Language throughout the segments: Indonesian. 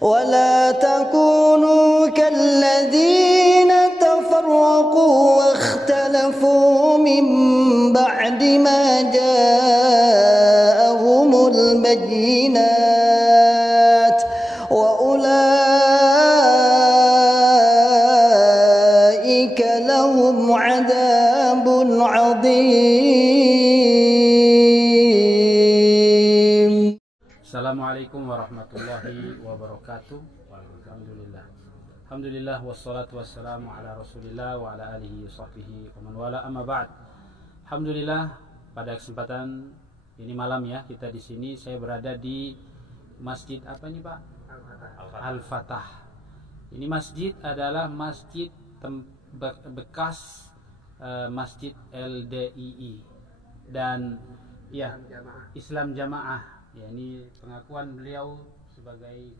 ولا تكونوا كالذين تفرقوا واختلفوا من بعد ما جاءهم البينات وأولئك لهم عذاب عظيم. Assalamualaikum warahmatullahi wabarakatuh. Alhamdulillah. Alhamdulillah wassalatu wassalamu ala Rasulillah wa ala alihi washabbihi wa man wala amma ba'd. Alhamdulillah, pada kesempatan ini malam ya, kita di sini saya berada di Masjid apa ini, Pak? Al-Fatah. Ini masjid adalah masjid bekas Masjid LDII dan ya Islam Jamaah. Ya, ini pengakuan beliau sebagai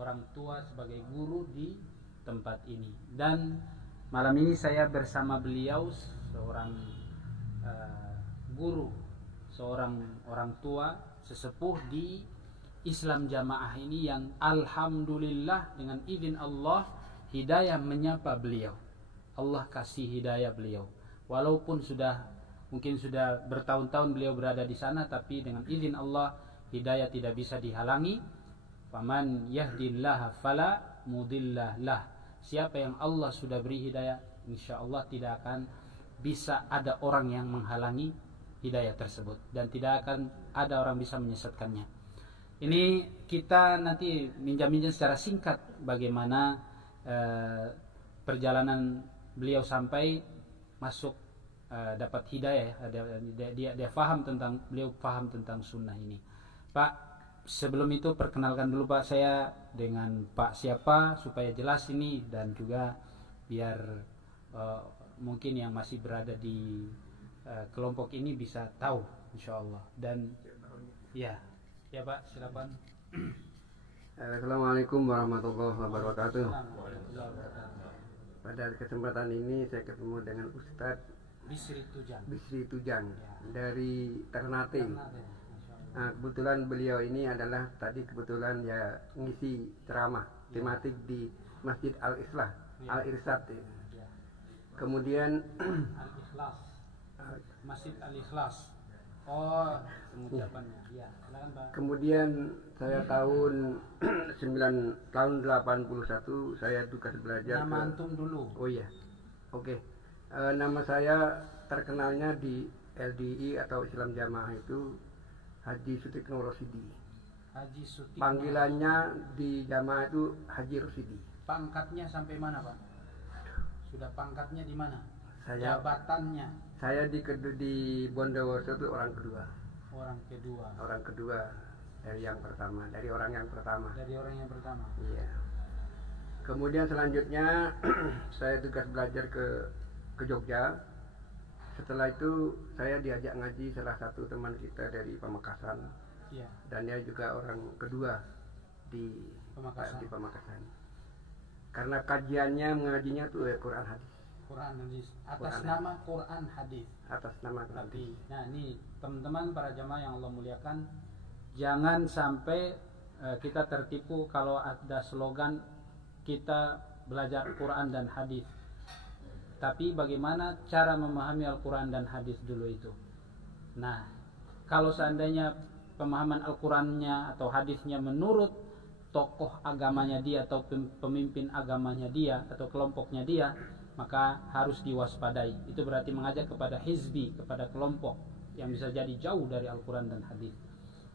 orang tua, sebagai guru di tempat ini. Dan malam ini saya bersama beliau, seorang guru, seorang orang tua sesepuh di Islam Jamaah ini yang alhamdulillah dengan izin Allah hidayah menyapa beliau. Allah kasih hidayah beliau. Walaupun mungkin sudah bertahun-tahun beliau berada di sana, tapi dengan izin Allah hidayah tidak bisa dihalangi. Faman yahdillaha fala mudillah lah. Siapa yang Allah sudah beri hidayah, insyaallah tidak akan bisa ada orang yang menghalangi hidayah tersebut, dan tidak akan ada orang bisa menyesatkannya. Ini kita nanti minjam-minjam secara singkat bagaimana perjalanan beliau sampai masuk dapat hidayah. Dia faham tentang, beliau faham tentang sunnah ini. Pak, sebelum itu perkenalkan dulu Pak, saya dengan Pak siapa supaya jelas ini, dan juga biar mungkin yang masih berada di kelompok ini bisa tahu insyaallah. Dan ya Pak, silakan. Assalamualaikum warahmatullahi wabarakatuh. Pada kesempatan ini saya ketemu dengan Ustadz Bisri Tujang dari Ternate. Nah, kebetulan beliau ini adalah tadi kebetulan ya ngisi ceramah tematik di Masjid Al-Islah, Al-Irsad. Kemudian Al-Ikhlas. Masjid Al-Ikhlas. Oh, pengucapannya. Ya, silakan Pak. Kemudian saya tahun 81 saya tugas belajar. Nama antum dulu. Oh iya. Oke. Nama saya terkenalnya di LDI atau Islam Jamaah itu Haji Sutikno Rosidi. Haji Sutikno. Panggilannya di jamaah itu Haji Rosidi. Pangkatnya sampai mana Pak? Sudah pangkatnya di mana? Jabatannya. Saya di Bondowoso itu orang kedua. Orang kedua dari yang pertama, dari orang yang pertama. Iya. Kemudian selanjutnya saya tugas belajar ke Jogja. Setelah itu saya diajak ngaji salah satu teman kita dari Pamekasan. Ya. Dan dia juga orang kedua di Pamekasan. Karena kajiannya mengajinya tuh Quran hadis. Atas nama Quran hadis. Nah, ini teman-teman para jamaah yang Allah muliakan, jangan sampai kita tertipu kalau ada slogan kita belajar Quran dan hadis. Tapi bagaimana cara memahami Al-Quran dan hadis dulu itu. Nah, kalau seandainya pemahaman Al-Qurannya atau hadisnya menurut tokoh agamanya dia atau pemimpin agamanya dia atau kelompoknya dia, maka harus diwaspadai. Itu berarti mengajak kepada hizbi, kepada kelompok yang bisa jadi jauh dari Al-Quran dan hadis.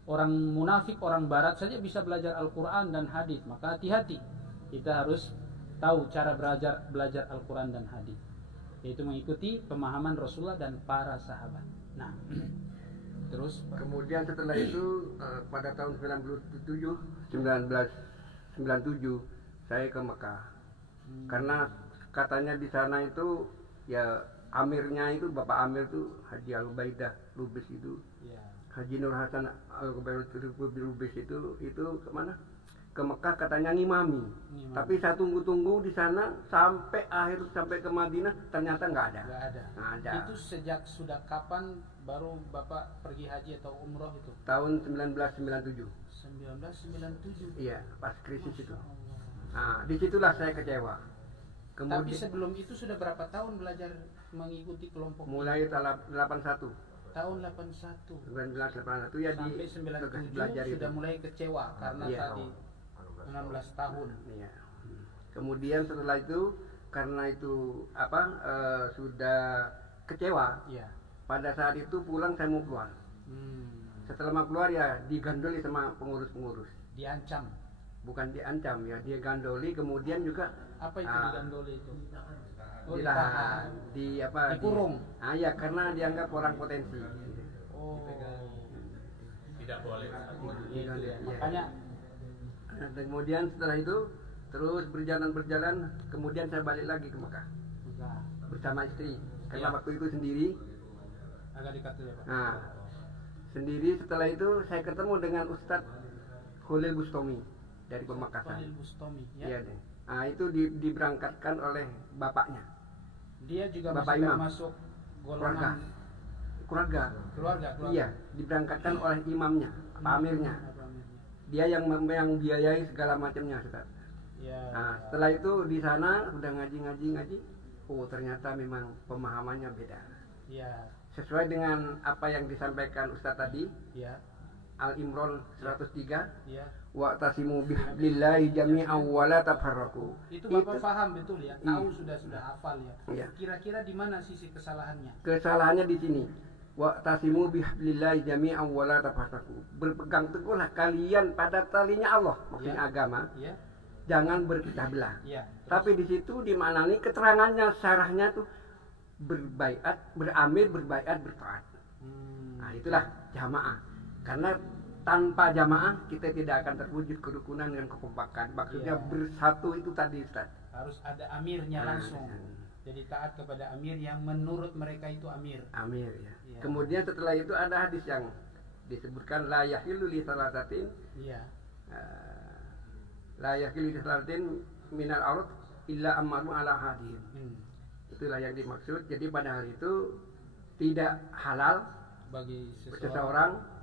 Orang munafik, orang barat saja bisa belajar Al-Quran dan hadis, maka hati-hati. Kita harus tahu cara belajar Al-Quran dan hadis, yaitu mengikuti pemahaman Rasulullah dan para sahabat. Nah, terus kemudian setelah itu pada tahun 1997 saya ke Mekah. Karena katanya di sana itu ya amirnya itu Bapak Amir itu Haji Al-Ubaidah Lubis itu. Ya. Haji Nur Hasan Al-Ubaidah Lubis itu kemana? ke Mekah katanya ngimami. Tapi saya tunggu-tunggu di sana sampai ke Madinah ternyata nggak ada. Nggak ada. Itu sejak sudah kapan baru Bapak pergi haji atau umroh itu? Tahun 1997. 1997. Iya, pas krisis itu. Nah, disitulah saya kecewa. Tapi sebelum itu sudah berapa tahun belajar mengikuti kelompok? Mulai tahun 81. Tahun 81. 1981 ya sampai 97 sudah mulai kecewa karena tadi 16 tahun. Iya. Kemudian setelah itu karena itu sudah kecewa. Iya. Pada saat itu pulang saya mau keluar. Setelah mau keluar ya digandoli sama pengurus-pengurus. Diancam? Bukan diancam ya, dia gandoli kemudian juga. Apa itu digandoli itu? Dikurung. Ya karena dianggap orang potensi. Oh. Tidak boleh. Makanya. Kemudian setelah itu terus berjalan, kemudian saya balik lagi ke Mekah bersama istri. Karena waktu itu sendiri. Agak dekat ya Pak. Nah, sendiri. Setelah itu saya ketemu dengan Ustadz Khalil Bustami dari Pemakasan. Khalil Bustami, ya. Iya deh. Nah, itu diberangkatkan oleh bapaknya. Dia juga Bapak Imam. masuk golongan keluarga. Iya, diberangkatkan oleh imamnya, Pak Amirnya. Dia yang biayai segala macamnya, Ustaz. Ya. Nah, setelah itu di sana udah ngaji. Oh, ternyata memang pemahamannya beda. Ya. Sesuai dengan apa yang disampaikan Ustaz tadi. Ya. Al-Imran 103. Ya. Wa'tasimu billahi jami'an wa la tafarraqu. Itu Bapak paham betul ya? Tahu sudah hafal ya. Iya. Kira-kira di mana sisi kesalahannya? Kesalahannya di sini. Wa'tasimu billahi jami'an wa la tafarraqu. Berpegang teguhlah kalian pada talinya Allah, maksudnya agama. Ya. Jangan berpecah belah. Ya. Tapi di situ dimaknani keterangannya, syarahnya tuh beramir, berbaiat, bertaat. Nah, itulah jamaah. Karena tanpa jamaah kita tidak akan terwujud kerukunan dan kekompakan. Maksudnya bersatu itu tadi, Ustaz. Harus ada amirnya langsung. Jadi taat kepada amir yang menurut mereka itu amir. Amir ya. Kemudian setelah itu ada hadis yang disebutkan la yahillu li salasatin. Iya. La yahillu li salasatin minal aurad illa amaru ala hadin. Itulah yang dimaksud. Jadi pada hal itu tidak halal bagi seseorang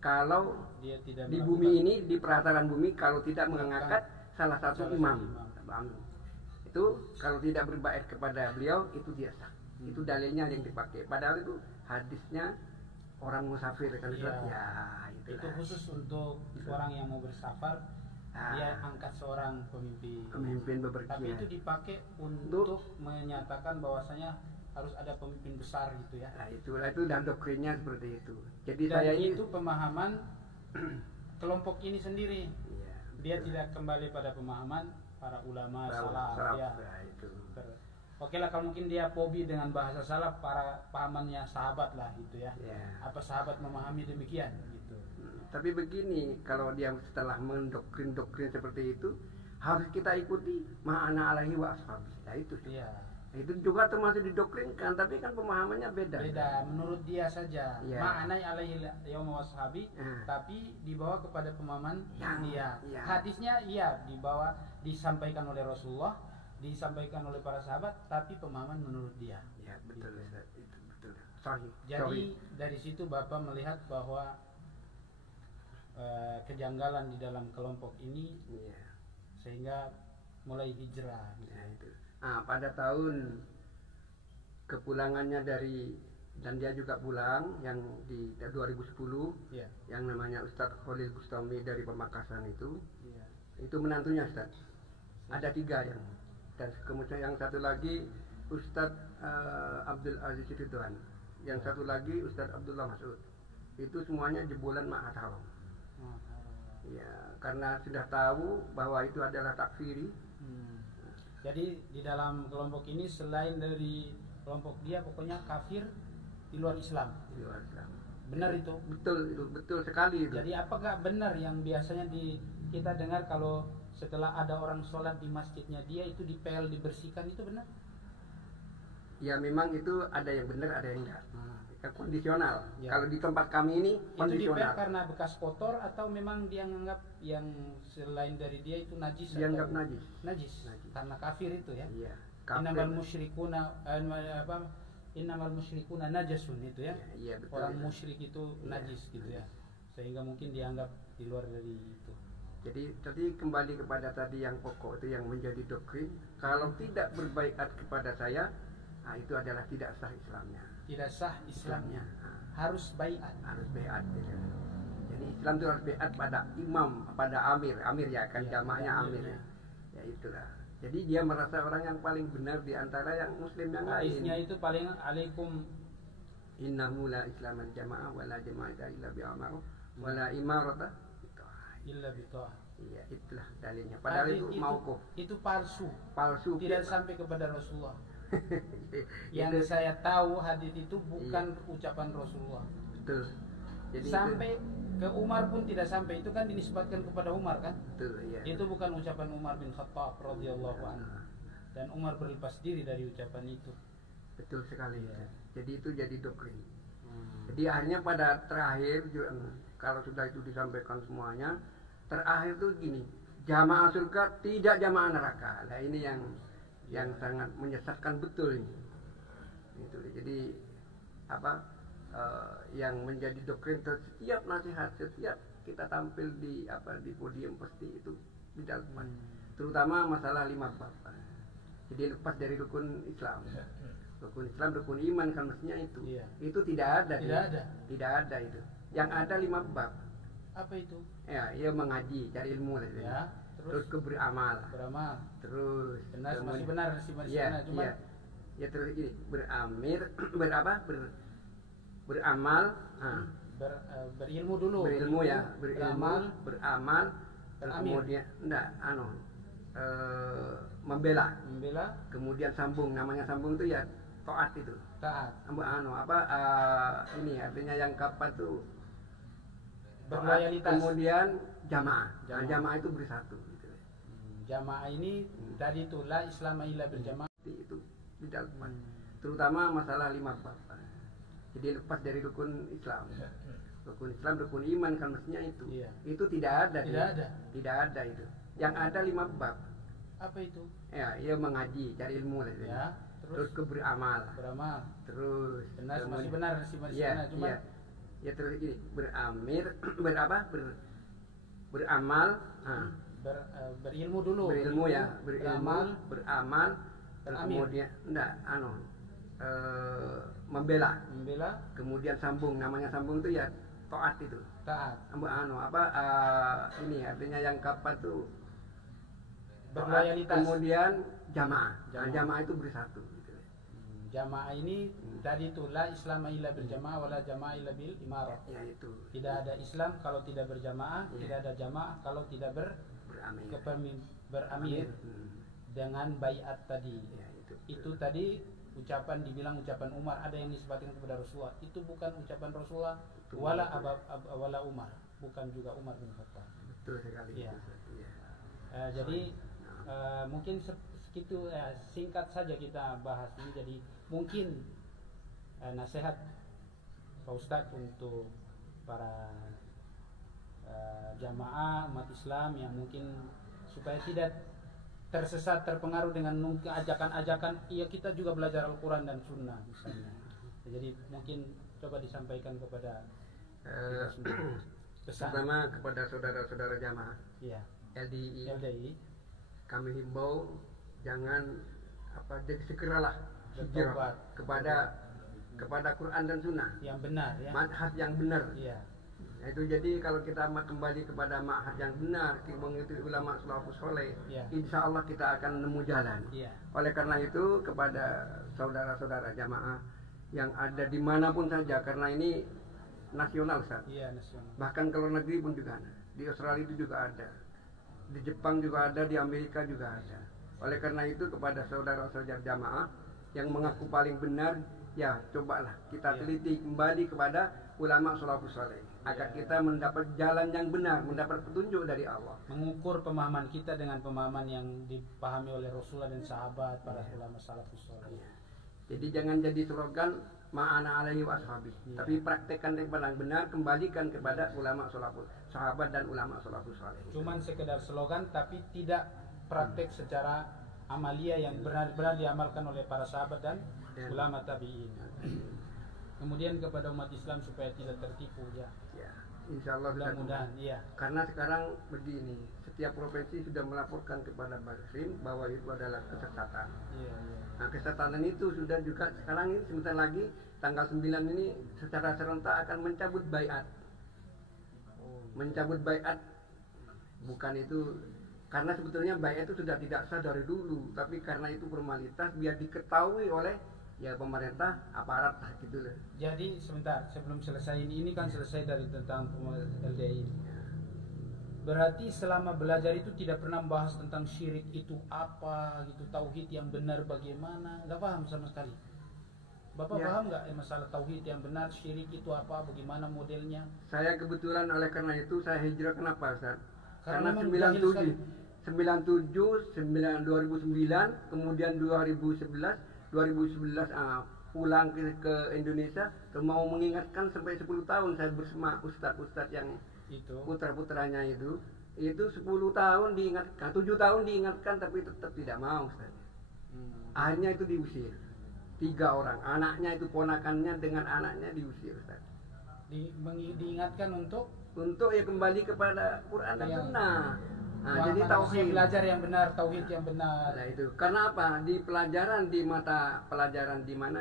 kalau dia tidak di bumi ini, di perataran bumi, kalau tidak mengangkat salah satu imam. Itu kalau tidak berbait kepada beliau itu dia sah. Itu dalilnya yang dipakai. Padahal itu hadisnya orang musafir kan itu itu khusus untuk orang yang mau bersafar. Dia angkat seorang pemimpin bepergian. Tapi itu dipakai untuk menyatakan bahwasanya harus ada pemimpin besar gitu ya. Nah, itulah itu dan doktrinnya seperti itu. Jadi dan saya itu pemahaman kelompok ini sendiri. Dia tidak kembali pada pemahaman para ulama salaf ya. Itu. Oke lah kalau mungkin dia fobi dengan bahasa salaf, para pahamannya sahabat lah gitu ya. Apa sahabat memahami demikian gitu. Tapi begini, kalau dia setelah mendoktrin seperti itu harus kita ikuti ma'ana alaihi wa ashabi. Nah itu. Iya. Itu juga termasuk didoktrinkan, tapi kan pemahamannya beda. Beda, menurut dia saja. Ma'anai alaihi yauma washabi, tapi dibawa kepada pemahaman dia. Hadisnya dibawa, disampaikan oleh Rasulullah, disampaikan oleh para sahabat, tapi pemahaman menurut dia. Ya, betul. Gitu. Itu betul. Sahih. Jadi dari situ Bapak melihat bahwa kejanggalan di dalam kelompok ini, sehingga mulai hijrah. Gitu. Ya, itu. Pada tahun kepulangannya dan dia juga pulang yang di 2010 yang namanya Ustadz Khalil Bustami dari Pemakasan itu menantunya Ustadz. Ada 3 yang, dan kemudian yang satu lagi Ustadz Abdul Aziz Ridwan, yang satu lagi Ustadz Abdullah Mas'ud. Itu semuanya jebolan Ma'had Haram. Ya, karena sudah tahu bahwa itu adalah takfiri. Jadi di dalam kelompok ini selain dari kelompok dia pokoknya kafir di luar Islam. Di luar Islam. Benar itu? Betul sekali itu. Jadi apakah benar yang biasanya kita dengar kalau setelah ada orang sholat di masjidnya dia itu dibersihkan, itu benar? Ya memang itu ada yang benar, ada yang enggak. kondisional. Ya. Kalau di tempat kami ini kondisional. Itu dipel kondisional. karena bekas kotor atau memang dia menganggap yang selain dari dia itu najis? Dianggap najis. Najis. Karena kafir itu ya. Iya. Innamal musyrikuna innamal musyrikuna najasun itu ya. Iya, betul. Orang musyrik itu najis gitu ya. Sehingga mungkin dianggap di luar dari itu. Jadi tadi kembali kepada tadi yang pokok itu yang menjadi doktrin, kalau tidak berbaiat kepada saya, nah itu adalah tidak sah Islamnya. Tidak sah Islamnya. Harus baiat. Harus baiat. Gitu. Jadi Islam itu harus baiat pada imam, pada amir ya kan, ya, jamaahnya amir. Ya itulah. Jadi dia merasa orang yang paling benar di antara yang muslim yang lain. Hadisnya itu paling alaikum innahu la islaman jamaah wala jama'ata illa bi'amar wala imarata illa bita'ah. Iya, itulah dalilnya. Padahal itu mauquf. Itu palsu. Palsu. Tidak sampai kepada Rasulullah. Yang saya tahu hadis itu bukan ucapan Rasulullah. Betul. Jadi sampai ke Umar pun tidak sampai. Itu kan dinisbatkan kepada Umar kan? Betul, iya. Itu bukan ucapan Umar bin Khattab radhiyallahu anhu. Dan Umar berlepas diri dari ucapan itu. Betul sekali ya. Jadi itu jadi doktrin. Jadi akhirnya pada terakhir kalau sudah itu disampaikan semuanya, terakhir tuh gini, jamaah surga tidak jamaah neraka. Nah ini yang sangat menyesatkan betul ini. Itu jadi apa yang menjadi doktrin setiap nasihat, setiap kita tampil di podium pasti itu tidak lepas. Terutama masalah 5 bab. Jadi lepas dari rukun Islam. Rukun Islam, rukun iman kan mestinya itu. Iya. Itu tidak ada. Tidak ada itu. Yang ada 5 bab. Apa itu? Ya, ia mengaji, cari ilmu lah. Ya, terus beramal. Terus benar, masih benar cuma ya terus ini beramal, berilmu dulu. Berilmu ya, beramal, kemudian membela. Kemudian sambung, namanya sambung itu ya taat itu. Taat. Ini artinya yang kapan tuh berloyalitas. Kemudian jamaah. Jamaah itu bersatu gitu. Jamaah ini tadi itu la Islam illa berjamaah. Itu tidak lepas. Terutama masalah 5 bab. Jadi lepas dari rukun Islam. Rukun Islam, rukun iman kan mestinya itu. Iya. Itu tidak ada. Tidak ada itu. Yang ada 5 bab. Apa itu? Ya, ia mengaji, cari ilmu lah. Ya, terus beramal. Terus benar, masih benar cuma ya terus ini beramal, berilmu dulu. Berilmu ya, beramal, kemudian membela. Kemudian sambung, namanya sambung itu ya taat itu. Taat. Ini artinya yang kapan tuh berloyalitas. Kemudian jamaah. Jamaah itu bersatu gitu. Jamaah ini tadi itu la Islam illa berjamaah wala jamaah illa bil imarah. Ya itu. Tidak ada Islam kalau tidak berjamaah, tidak ada jamaah kalau tidak beramir dengan baiat tadi. Ya, itu tadi dibilang ucapan Umar, ada yang disebutkan kepada Rasulullah. Itu bukan ucapan Rasulullah wala Umar, bukan juga Umar bin Khattab. Betul sekali. Ya. Jadi mungkin segitu singkat saja kita bahas ini. Jadi mungkin nasihat Pak Ustadz untuk para jamaah umat Islam yang mungkin supaya tidak tersesat, terpengaruh dengan ajakan-ajakan, ya kita juga belajar Al-Quran dan Sunnah misalnya. Jadi mungkin coba disampaikan kepada pesan. Pertama kepada saudara-saudara jamaah. Ya. LDI. Kami himbau jangan jadi segeralah hijrah kepada Quran dan Sunnah yang benar ya. Manhaj yang benar. Iya. Itu jadi kalau kita kembali kepada manhaj yang benar, mengikuti ulama salafus saleh, insya Allah kita akan nemu jalan. Iya. Oleh karena itu kepada saudara-saudara jamaah yang ada dimanapun saja, karena ini nasional Ustaz. Iya, nasional. Bahkan ke luar negeri pun juga ada. Di Australia itu juga ada. Di Jepang juga ada, di Amerika juga ada. Oleh karena itu kepada saudara-saudara jamaah yang mengaku paling benar, ya cobalah kita teliti kembali kepada ulama salafus saleh agar kita mendapat jalan yang benar, mendapat petunjuk dari Allah. Mengukur pemahaman kita dengan pemahaman yang dipahami oleh Rasulullah dan sahabat para ulama salafus saleh. Jadi jangan jadi slogan ma'ana alaihi wa ashabi. Tapi praktekkan dengan benar, kembalikan kepada ulama salafus sahabat dan ulama salafus saleh. Cuman sekedar slogan tapi tidak praktek secara amalia yang benar-benar diamalkan oleh para sahabat dan ulama tabi'in. Kemudian kepada umat Islam supaya tidak tertipu ya. Insyaallah mudah-mudahan iya. Karena sekarang begini, setiap provinsi sudah melaporkan kepada Basrim bahwa itu adalah kesesatan. Iya. Nah, kesesatan itu sudah juga sekarang ini sebentar lagi tanggal 9 ini secara serentak akan mencabut baiat. Mencabut baiat bukan itu karena sebetulnya baiat itu sudah tidak sah dari dulu, tapi karena itu formalitas biar diketahui oleh ya pemerintah, aparat gitu loh. Jadi sebentar sebelum selesai ini kan selesai dari tentang LDI. Berarti selama belajar itu tidak pernah membahas tentang syirik itu apa gitu, tauhid yang benar bagaimana, nggak paham sama sekali. Bapak paham nggak masalah tauhid yang benar, syirik itu apa, bagaimana modelnya? Saya kebetulan oleh karena itu saya hijrah. Kenapa Ustaz? Karena 2009, kemudian 2011 pulang ke Indonesia, mau mengingatkan sampai 10 tahun saya bersama ustadz yang itu putra-putranya itu 10 tahun diingatkan, 7 tahun diingatkan tapi tetap tidak mau Ustaz. Akhirnya itu diusir 3 orang, anaknya itu ponakannya dengan anaknya diusir Ustaz. Diingatkan untuk ya kembali kepada Quran dan Sunnah. Jadi tauhid belajar yang benar, tauhid yang benar. Nah itu karena apa? Di pelajaran di mata pelajaran di mana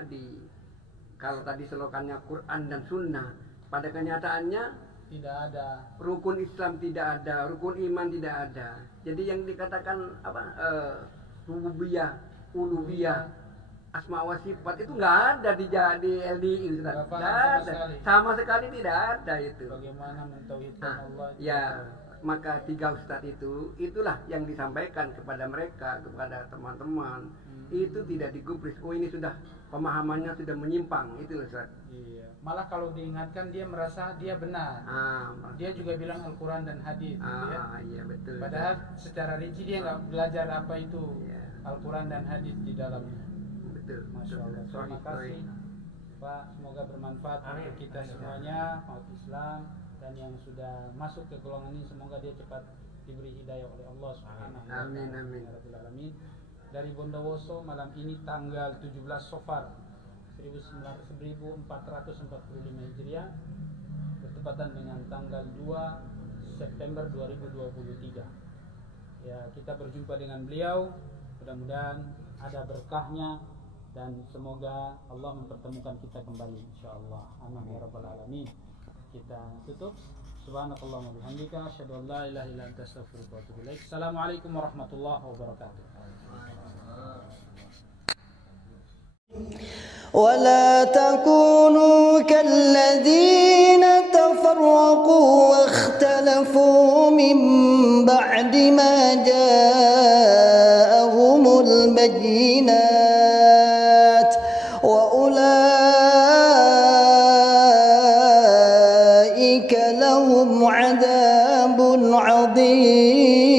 kalau tadi selokannya Quran dan Sunnah, pada kenyataannya tidak ada. Rukun Islam tidak ada, rukun iman tidak ada. Jadi yang dikatakan rububiyah, uluhiyah, asma wa sifat itu nggak ada di LDI, nggak ada. Sama sekali tidak ada itu. Bagaimana mentauhidkan Allah? Ya. Maka 3 ustadz itulah yang disampaikan kepada mereka, kepada teman-teman. Itu tidak digubris. Oh ini sudah pemahamannya sudah menyimpang, itu Ustaz. Iya. Malah kalau diingatkan dia merasa dia benar. Dia juga bilang Al-Quran dan hadis. Iya betul. Padahal secara rinci dia nggak belajar apa itu Al-Quran dan hadis di dalamnya. Betul. Masya Allah. Terima kasih Pak. Semoga bermanfaat untuk kita semuanya, umat Islam. Dan yang sudah masuk ke golongan ini semoga dia cepat diberi hidayah oleh Allah Subhanahu wa taala. Amin. Dari Bondowoso malam ini tanggal 17 Safar 1445 Hijriah bertepatan dengan tanggal 2 September 2023. Ya, kita berjumpa dengan beliau. Mudah-mudahan ada berkahnya dan semoga Allah mempertemukan kita kembali insyaallah. Amin ya rabbal alamin. Kita tutup. Subhanakallahumma bihamdika asyhadu an la ilaha illa anta astaghfiruka wa atubu ilaik. Assalamualaikum warahmatullahi wabarakatuh. ولا تكونوا كالذين تفرقوا واختلفوا من بعد ما جاءهم البينات وأولئك لهم عذاب عظيم.